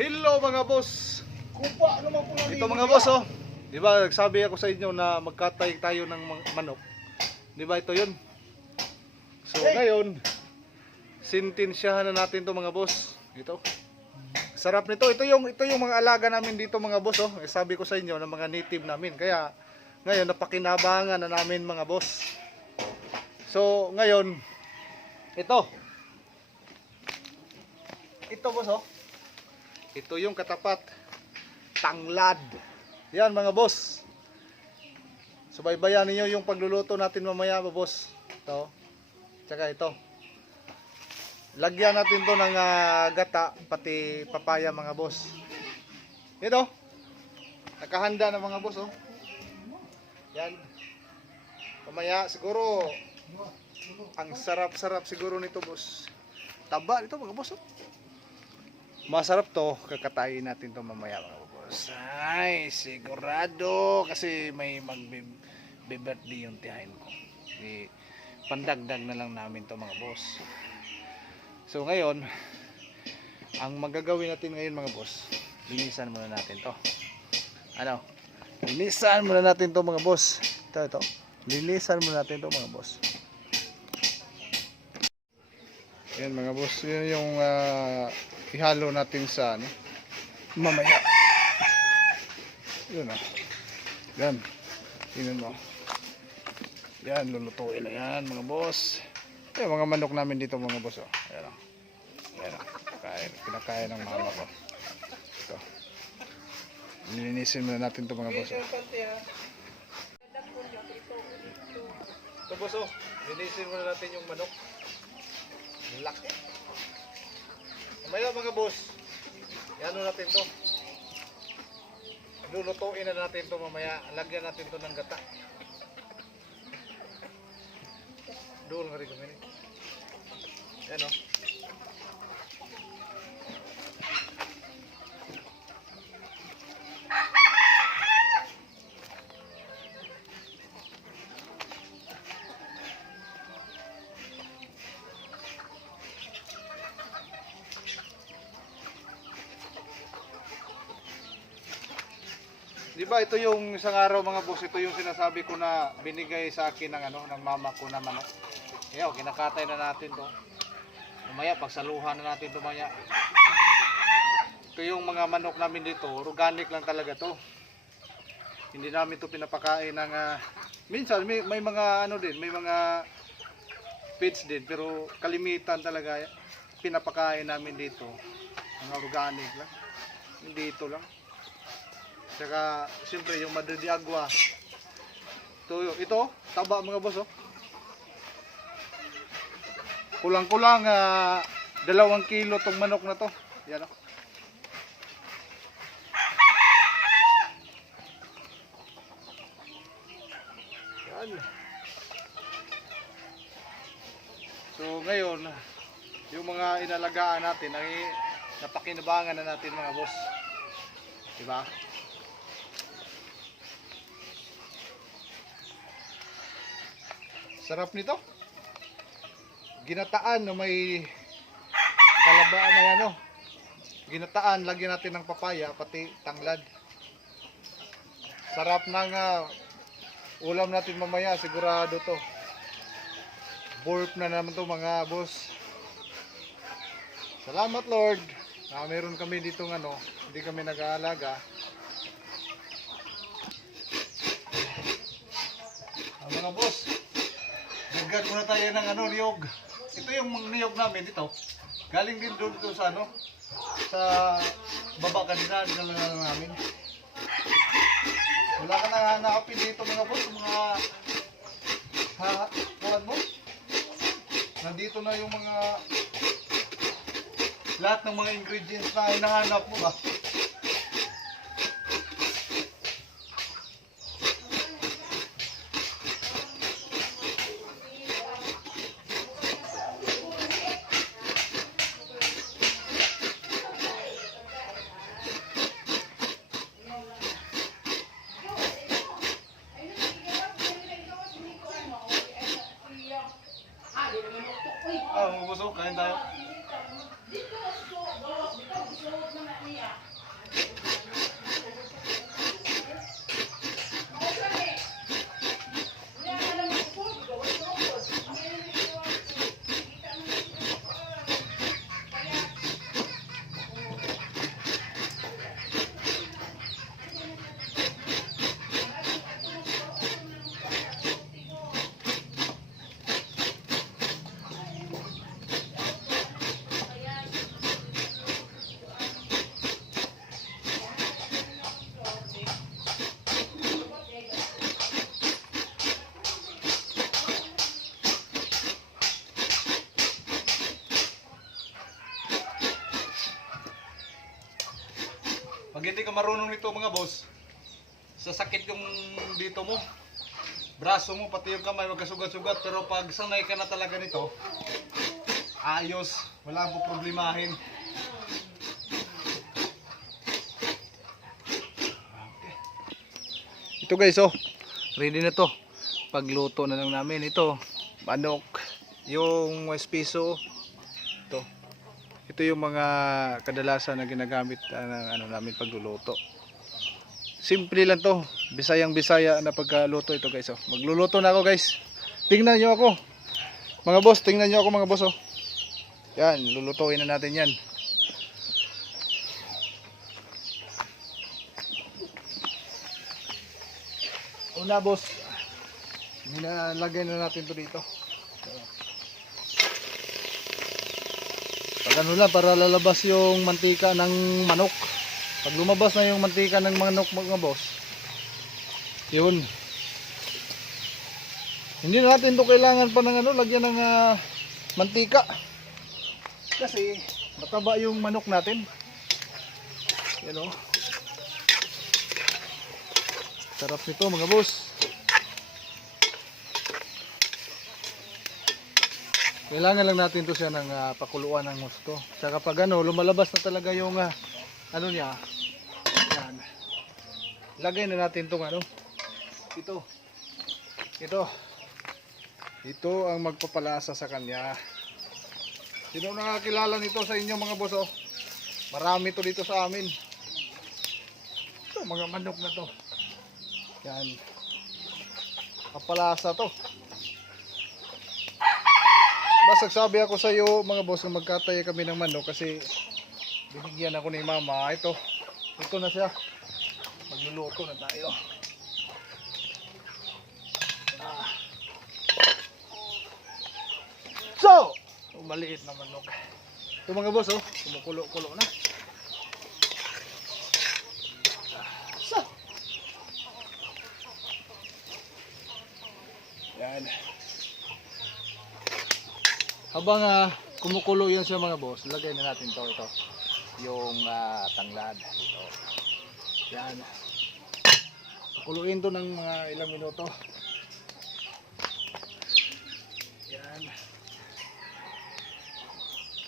Hello mga boss. Kupa, ano man po namin. Ito mga boss oh. Di ba nagsabi ako sa inyo na magkatay tayo ng manok. Di ba ito yun? So ngayon, sintensyahan na natin to mga boss. Ito. Sarap nito. Ito yung mga alaga namin dito mga boss oh. Sabi ko sa inyo na mga native namin. Kaya ngayon napakinabangan na namin mga boss. So ngayon, ito boss oh. Ito yung katapat tanglad. Yan mga boss. Subaybayan niyo yung pagluluto natin mamaya mga boss. Ito. Tsaka ito. Lagyan natin to ng gata pati papaya mga boss. Ito. Nakahanda na mga boss oh. Yan. Mamaya siguro ang sarap-sarap siguro nito boss. Taba ito mga boss oh. Masarap to, kakatayin natin to mamaya mga boss. Ay, sigurado kasi may mag-birthday yung tiyahin ko. Pandagdag na lang namin to mga boss. So ngayon, ang magagawin natin ngayon mga boss, linisan muna natin to. Ano? Linisan muna natin to mga boss. Ito. Linisan muna natin to mga boss. Yan mga boss, yun yung ihalo natin sa ano mamaya. Yun yan, tingnan mo yan, lulutuin na yan mga boss. Yung mga manok namin dito mga boss oh. Yan kinakain ng mama ko. Ito, nilinisin muna natin ito mga boss oh. Ito boss oh, linisin muna natin yung manok. Laki. Mamaya mga boss, yan natin to. Lulutuin na natin to mamaya. Lagyan natin to ng gata. Doon nga rin kami. Yan o. Diba ito yung isang araw mga boss, ito yung sinasabi ko na binigay sa akin ng ng mama ko na manok. Ayaw, kinakatay na natin to. Mamaya pagsaluhan na natin to mamaya. Ito yung mga manok namin dito, organic lang talaga to. Hindi namin to pinapakain ng minsan may mga din, may mga feeds din, pero kalimitan talaga pinapakain namin dito. Mga organic lang. Hindi ito lang. Saka siyempre yung Madre de Agua. Ito taba mga boss oh. Kulang-kulang 2 kilo tong manok na to. Yan oh. Yan. So ngayon, yung mga inalagaan natin ay napakinabangan na natin mga boss. Diba? Sarap nito. Ginataan na may kalabaan na yan oh. Ginataan, lagyan natin ng papaya pati tanglad. Sarap ng ulam natin mamaya, sigurado to. Burp na naman to mga boss. Salamat Lord. Meron kami dito hindi kami nag-aalaga. Mga boss, dagdag muna tayo ng niyog. Ito yung niyog namin dito. Galing din doon sa sa baba kanina, dinala namin. Wala ka na hanapin dito mga boss, mga kawan mo. Nandito na yung mga lahat ng mga ingredients na hinahanap mo ba. Kain tayo. Pag hindi ka marunong nito mga boss, sasakit yung dito mo, braso mo, pati yung kamay, magkasugat-sugat. Pero pag sanay ka na talaga nito, ayos, wala mo problemahin. Ito guys, oh, ready na to. Pagluto na lang namin. Ito, manok, yung west piso. Ito yung mga kadalasan na ginagamit ng ano namin pagluluto. Simple lang to, Bisayang Bisaya na pagkaluto ito guys. Oh. Magluluto na ako guys. Tingnan nyo ako. Mga boss, tingnan nyo ako mga boss. Oh. Yan, lulutuin na natin yan. Una boss, nilalagay na natin to dito. Pag ano lang, para lalabas yung mantika ng manok. Pag lumabas na yung mantika ng manok mga boss, yun. Hindi na natin to kailangan pa ng ano, lagyan ng mantika. Kasi mataba yung manok natin. Yan o. Sarap nito mga boss. Kailangan lang natin to siya ng pakuluan ng gusto. Saka pag ano, lumalabas na talaga yung ano niya. Yan. Lagay na natin tong ano. Ito. Ito ang magpapalasa sa kanya. Sino nakakilala nito sa inyo mga boss? Oh? Marami to dito sa amin. Ito, mga manok na to. Yan. Kapalasa to. Basta sabi ako sa iyo mga boss na magkatay kami ng manok kasi binigyan ako ni mama. Ito na siya. Magluluto na tayo. So, maliit na manok. Ito mga boss, oh, kumukulo-kulo na. So, yan. Habang kumukulo yan siya mga boss, lagay na natin ito. Yung tanglad dito. Yan. Pakuluin to ng mga ilang minuto. Yan.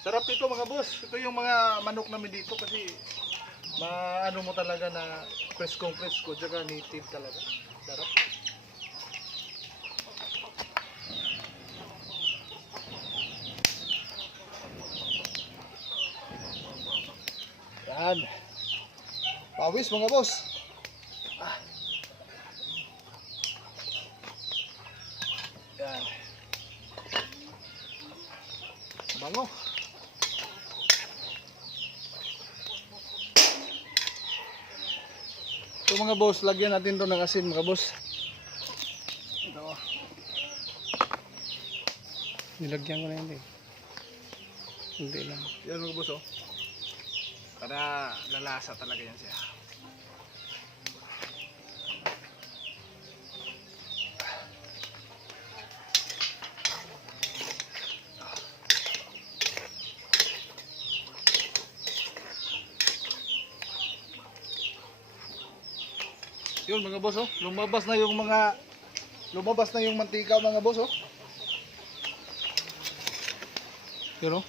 Sarap ito mga boss. Ito yung mga manok namin dito kasi maano mo talaga na presko, tsaka native talaga. Sarap. Yan. Pawis mga boss. Yan. Bango. Ito mga boss, lagyan natin to ng asin mga boss. Ito. Nilagyan ko na yun eh. Hindi lang. Yan mga boss, oh. Para lalasa talaga yan siya. Yun mga boss, oh. Lumabas na yung mantika mga boss, oh. Yun, oh.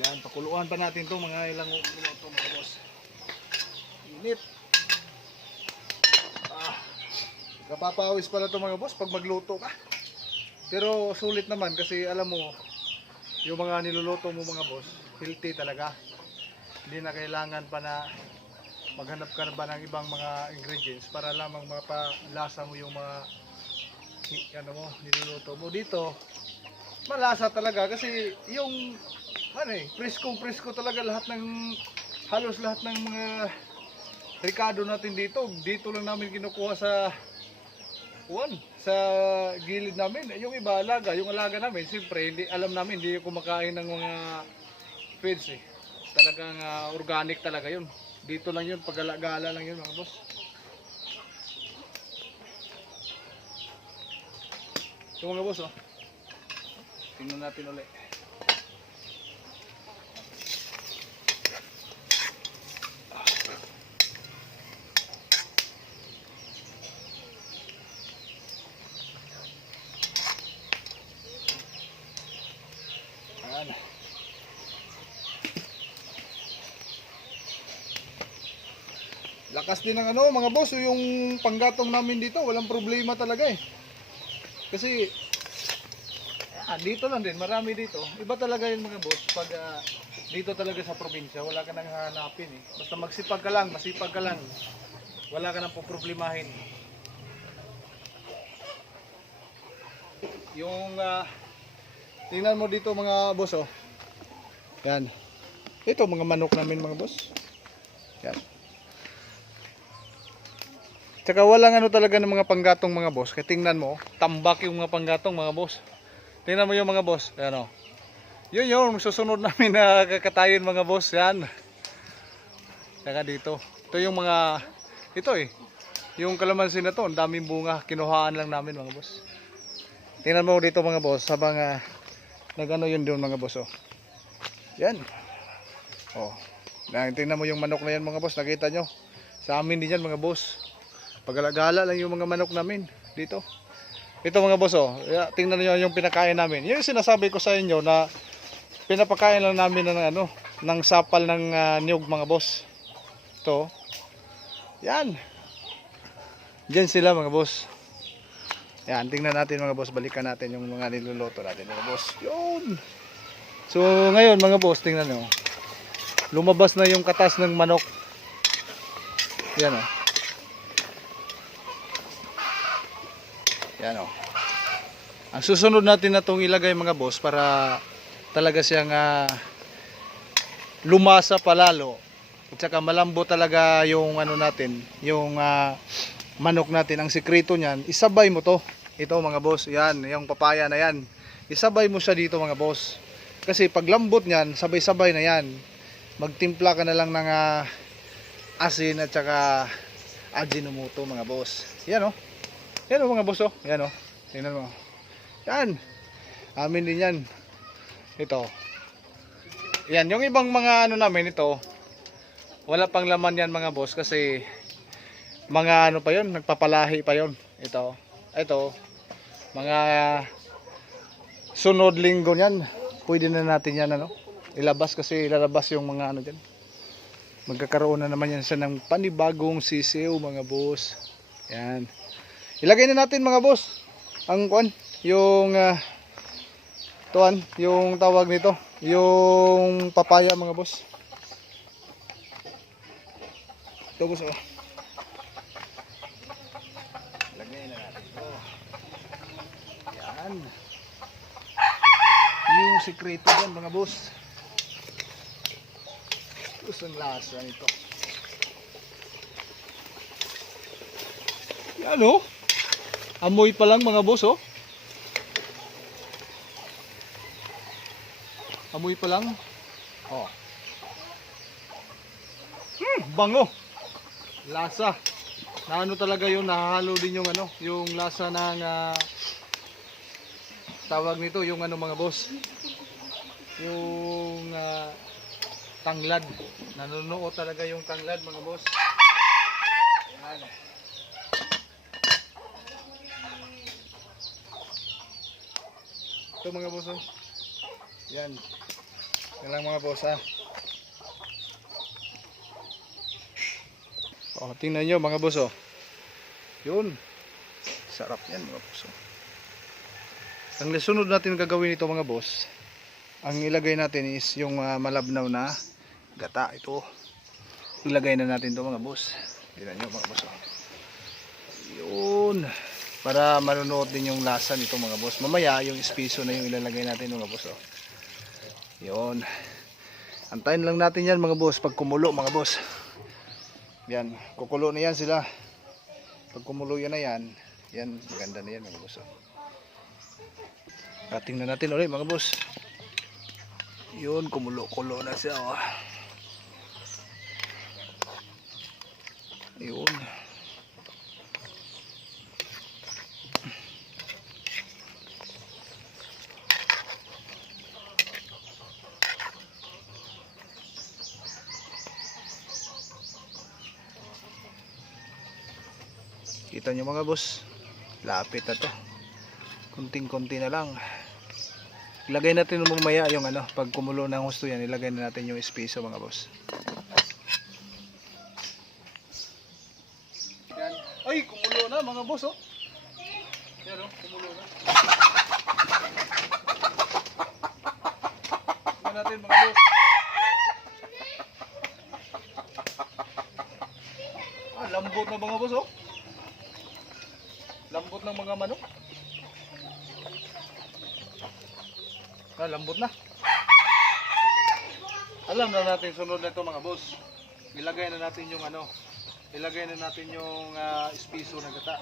Yan, pakuluan pa natin to mga ilang minuto mga boss. Init. Kapapawis pala to mga boss pag magluto ka. Pero sulit naman kasi alam mo yung mga niluluto mo mga boss, healthy talaga. Hindi na kailangan pa na maghanap ka na ba ng ibang mga ingredients para lamang mapalasa mo yung mga ano mo, niluluto mo. Dito malasa talaga kasi yung ano presko talaga halos lahat ng mga ricado natin dito lang namin kinukuha sa gilid namin. Yung iba yung alaga namin, siyempre hindi alam namin, hindi kumakain ng mga feeds eh. Talagang organic talaga yun. Dito lang yun, pag-gala lang yun mga boss. Ito mga boss, oh. tingnan natin ulit. Ayan. Lakas din ng ano mga boss, yung panggatong namin dito, walang problema talaga eh. Kasi dito lang din, marami dito. Iba talaga yun mga boss, pag dito talaga sa probinsya, wala ka nang hahanapin eh. Basta magsipag ka lang, masipag ka lang, wala ka nang poproblemahin. Yung tingnan mo dito mga boss oh. Yan. Ito mga manok namin mga boss. Yan. Tsaka walang ano talaga ng mga panggatong mga boss. Kaya tingnan mo, tambak yung mga panggatong mga boss. Tingnan mo yung mga boss. Ayan o. Yun yung susunod namin na kakatayin mga boss. Yan. Tsaka dito. Ito yung mga, ito eh. Yung kalamansi na to, ang daming bunga. Kinuhaan lang namin mga boss. Tingnan mo dito mga boss. Habang nagano yun doon mga boss oh. Yan. Oh. Tingnan mo yung manok na yan mga boss. Nakita nyo. Sa amin din yan mga boss. Pag-alagala lang yung mga manok namin dito. Ito mga boss oh, tingnan niyo yung pinakain namin. Yung sinasabi ko sa inyo na pinapakain lang namin ng sapal ng niyog mga boss. Ito. Yan. Diyan sila mga boss. Yan, tingnan natin mga boss, balikan natin yung mga niluluto natin mga boss. Yun. So ngayon mga boss, tingnan niyo. Lumabas na yung katas ng manok. Yan oh. Yan o. Ang susunod natin na itong ilagay mga boss para talaga siyang lumasa palalo. At saka malambo talaga yung ano natin, yung manok natin. Ang sikreto niyan, isabay mo to. Ito mga boss, yan, yung papaya na yan. Isabay mo siya dito mga boss. Kasi pag lambot niyan, sabay-sabay na yan. Magtimpla ka na lang ng asin at saka ajinomoto mga boss. Yan o. Yan o mga boss oh. Yan o. Tingnan mo. Yan. Amin din yan. Ito. Yan. Yung ibang mga ano namin ito. Wala pang laman yan mga boss. Kasi mga ano pa yon, nagpapalahi pa yon. Ito. Ito. Mga sunod linggo yan. Pwede na natin yan ano. Ilabas kasi ilalabas yung mga ano dyan. Magkakaroon na naman yan sa ng panibagong sisiw mga boss. Yan. Ilagay na natin mga boss ang kuan, yung tuan, yung tawag nito, yung papaya mga boss. Ito boss oh. Ilagay na natin ito. Yan. Yung sikreto dyan mga boss. Gusto ang lasa nito. Yan oh. Amoy pa lang mga boss oh. Amoy pa lang. Oh. Bango. Lasa. Na ano talaga yun, nahahalo din yung ano, yung lasa ng tawag nito, yung ano mga boss. Yung tanglad. Nanunuot talaga yung tanglad mga boss. Yan. Ito mga boss oh. Yan. Yan lang mga boss ha. Oh, tingnan nyo mga boss oh. Yun. Sarap yan mga boss oh. Ang sunod natin gagawin ito mga boss, ang ilagay natin is yung malabnaw na gata. Ito. Ilagay na natin ito mga boss. Tingnan nyo mga boss oh. Yun. Para manunuot din yung lasa nito mga boss. Mamaya yung espeso na yung ilalagay natin mga boss oh. Yun. Antayin lang natin yan mga boss pag kumulo mga boss. Yan, kukulo na yan sila. Pag kumulo yan na yan, yan, maganda na yan mga boss oh. Tingnan natin ulit mga boss. Yun, kumulo-kulo na siya oh. Yun. Kita nyo mga boss, lapit na to. Kunting-kunti na lang. Ilagay natin mamaya yung ano, pag kumulo ng husto yan, ilagay na natin yung espeso mga boss. Yan. Ay, kumulo na mga boss oh. Yan oh, kumulo na. Tingnan natin mga boss. Lambot na mga boss oh. Lambot ng mga manok. Lambot na. Alam na natin sunod na ito mga boss. Ilagay na natin yung ano. Ilagay na natin yung espiso na gata.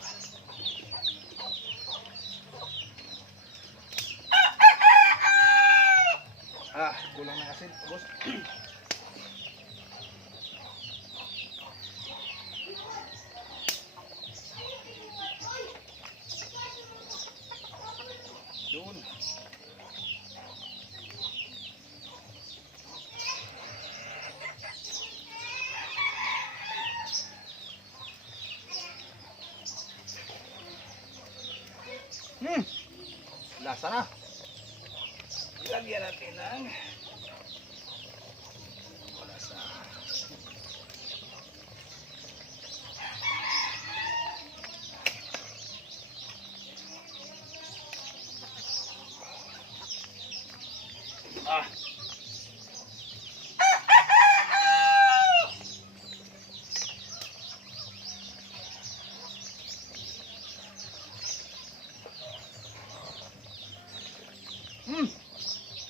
Kulang ng asin boss. Doon. Lasa na. Ilagyan natin ng lasa.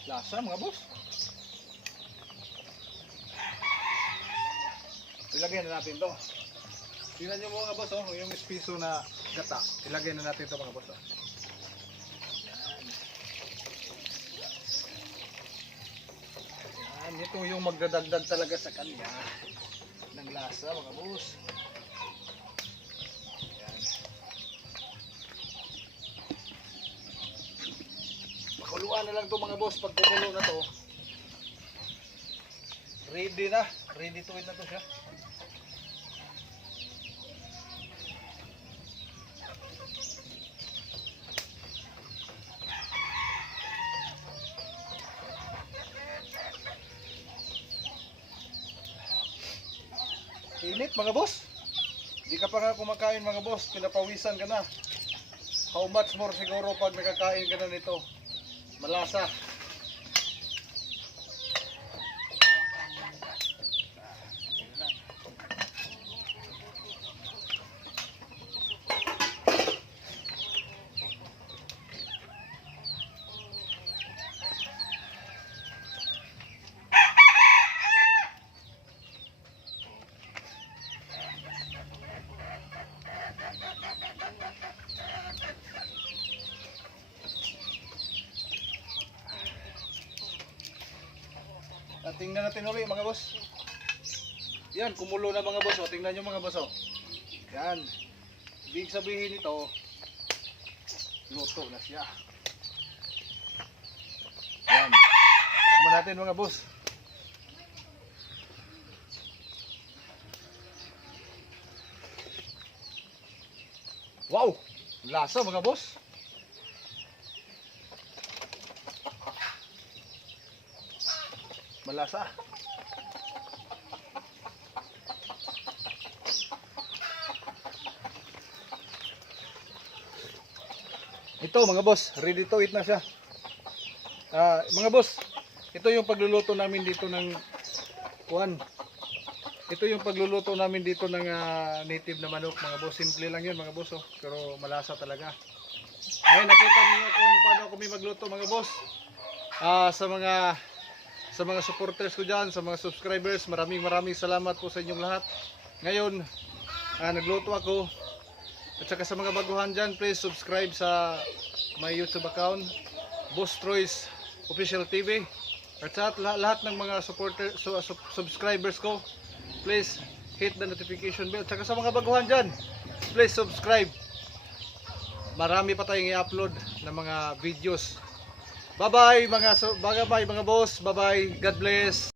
Lasa mga boss. Ilagay na natin to. Tingnan nyo mga boss oh, yung espiso na gata. Ilagay na natin to mga boss oh. Yan, ito yung magdadagdag talaga sa kanya ng lasa mga boss. Pakuluan na lang to mga boss. Pag kumulo na to, ready na. Ready to eat na to siya. Init mga boss. Di ka pa nga kumakain mga boss, pinapawisan ka na. How much more siguro pag nakakain ka na nito. Malasa. Tingnan natin ulit mga boss. Yan, kumulo na mga boss. O, tingnan nyo mga boss. O. Yan. Ibig sabihin nito, luto na siya. Yan. Suman natin mga boss. Wow! Lasa mga boss. Malasa. Ito mga boss, ready to eat na siya. Mga boss, ito yung pagluluto namin dito ng kuwan. Ito yung pagluluto namin dito ng native na manok mga boss. Simple lang yun mga boss oh, pero malasa talaga. Ngayon nakita niyo kung paano kami magluto mga boss. Sa mga supporters ko dyan, sa mga subscribers, maraming salamat po sa inyong lahat. Ngayon, nagluto ako. At saka sa mga baguhan dyan, please subscribe sa my YouTube account, Boss Troy's Official TV. At sa lahat ng mga subscribers ko, please hit the notification bell. At saka sa mga baguhan dyan, please subscribe. Marami pa tayong i-upload ng mga videos. Bye-bye mga boss. Bye-bye. God bless.